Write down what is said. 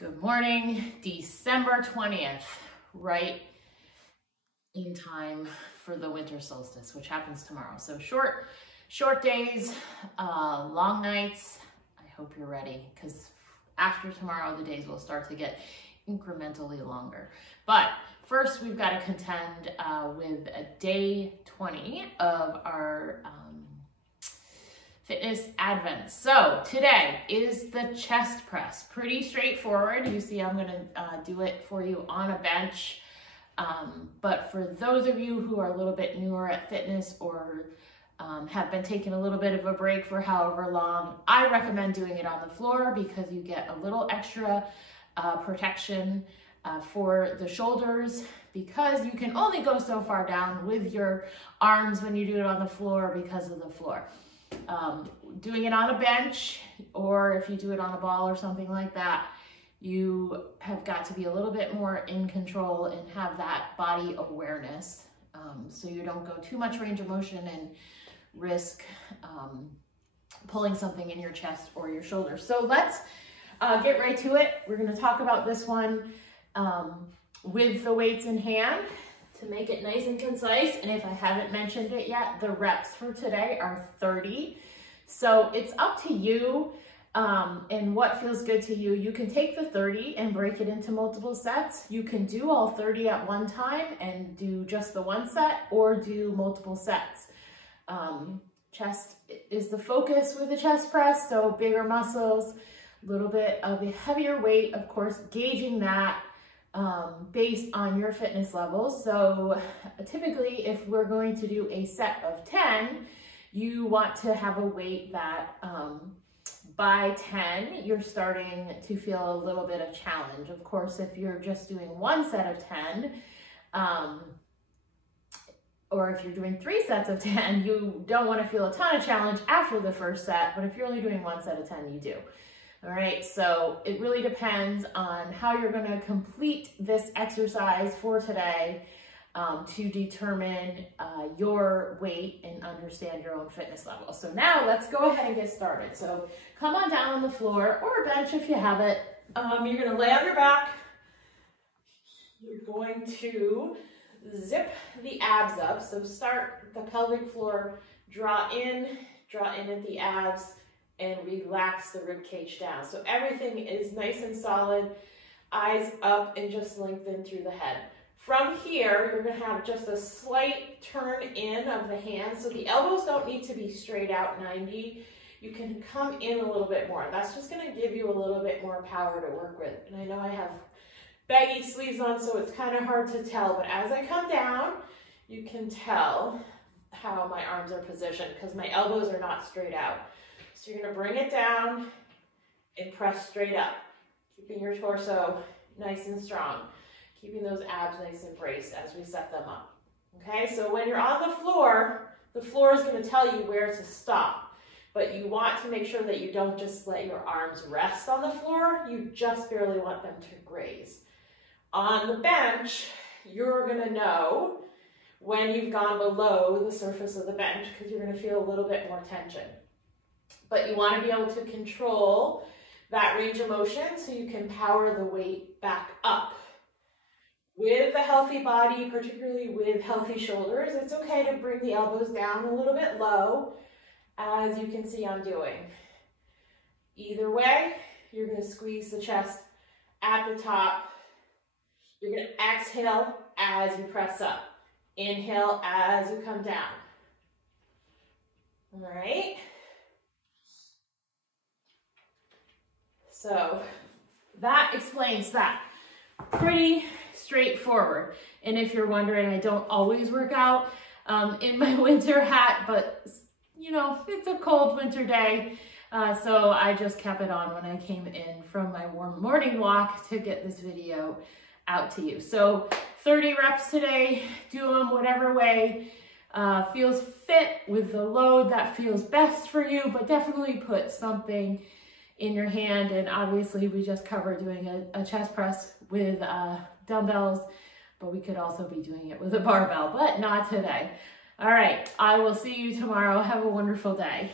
Good morning, December 20th, right in time for the winter solstice, which happens tomorrow. So short days, long nights. I hope you're ready, because after tomorrow, the days will start to get incrementally longer. But first, we've got to contend with a day 20 of our fitness advent. So today is the chest press. Pretty straightforward. You see I'm gonna do it for you on a bench. But for those of you who are a little bit newer at fitness or have been taking a little bit of a break for however long, I recommend doing it on the floor because you get a little extra protection for the shoulders, because you can only go so far down with your arms when you do it on the floor because of the floor. Doing it on a bench, or if you do it on a ball or something like that, you have got to be a little bit more in control and have that body awareness, so you don't go too much range of motion and risk pulling something in your chest or your shoulders. So let's get right to it. We're going to talk about this one with the weights in hand to make it nice and concise. And if I haven't mentioned it yet, the reps for today are 30. So it's up to you and what feels good to you. You can take the 30 and break it into multiple sets. You can do all 30 at one time and do just the one set, or do multiple sets. Chest is the focus with the chest press, so bigger muscles, a little bit of a heavier weight, of course, gauging that based on your fitness levels. So typically, if we're going to do a set of 10, you want to have a weight that by 10, you're starting to feel a little bit of challenge. Of course, if you're just doing one set of 10, or if you're doing 3 sets of 10, you don't want to feel a ton of challenge after the first set, but if you're only doing 1 set of 10, you do. All right, so it really depends on how you're going to complete this exercise for today to determine your weight and understand your own fitness level. So now let's go ahead and get started. So come on down on the floor or a bench if you have it. You're going to lay on your back. You're going to zip the abs up. So start the pelvic floor, draw in at the abs, and relax the rib cage down. So everything is nice and solid, eyes up, and just lengthen through the head. From here, you're gonna have just a slight turn in of the hands. So the elbows don't need to be straight out 90. You can come in a little bit more. That's just gonna give you a little bit more power to work with. And I know I have baggy sleeves on, so it's kind of hard to tell, but as I come down, you can tell how my arms are positioned because my elbows are not straight out. So you're going to bring it down and press straight up, keeping your torso nice and strong, keeping those abs nice and braced as we set them up. Okay, so when you're on the floor is going to tell you where to stop, but you want to make sure that you don't just let your arms rest on the floor. You just barely want them to graze. On the bench, you're going to know when you've gone below the surface of the bench because you're going to feel a little bit more tension. But you want to be able to control that range of motion so you can power the weight back up. With a healthy body, particularly with healthy shoulders, it's okay to bring the elbows down a little bit low, as you can see I'm doing. Either way, you're going to squeeze the chest at the top. You're going to exhale as you press up. Inhale as you come down. All right. So that explains that. Pretty straightforward. And if you're wondering, I don't always work out in my winter hat, but you know, it's a cold winter day. So I just kept it on when I came in from my warm morning walk to get this video out to you. So 30 reps today, do them whatever way feels fit with the load that feels best for you, but definitely put something in your hand. And obviously we just covered doing a chest press with dumbbells, but we could also be doing it with a barbell, but not today. All right, I will see you tomorrow. Have a wonderful day.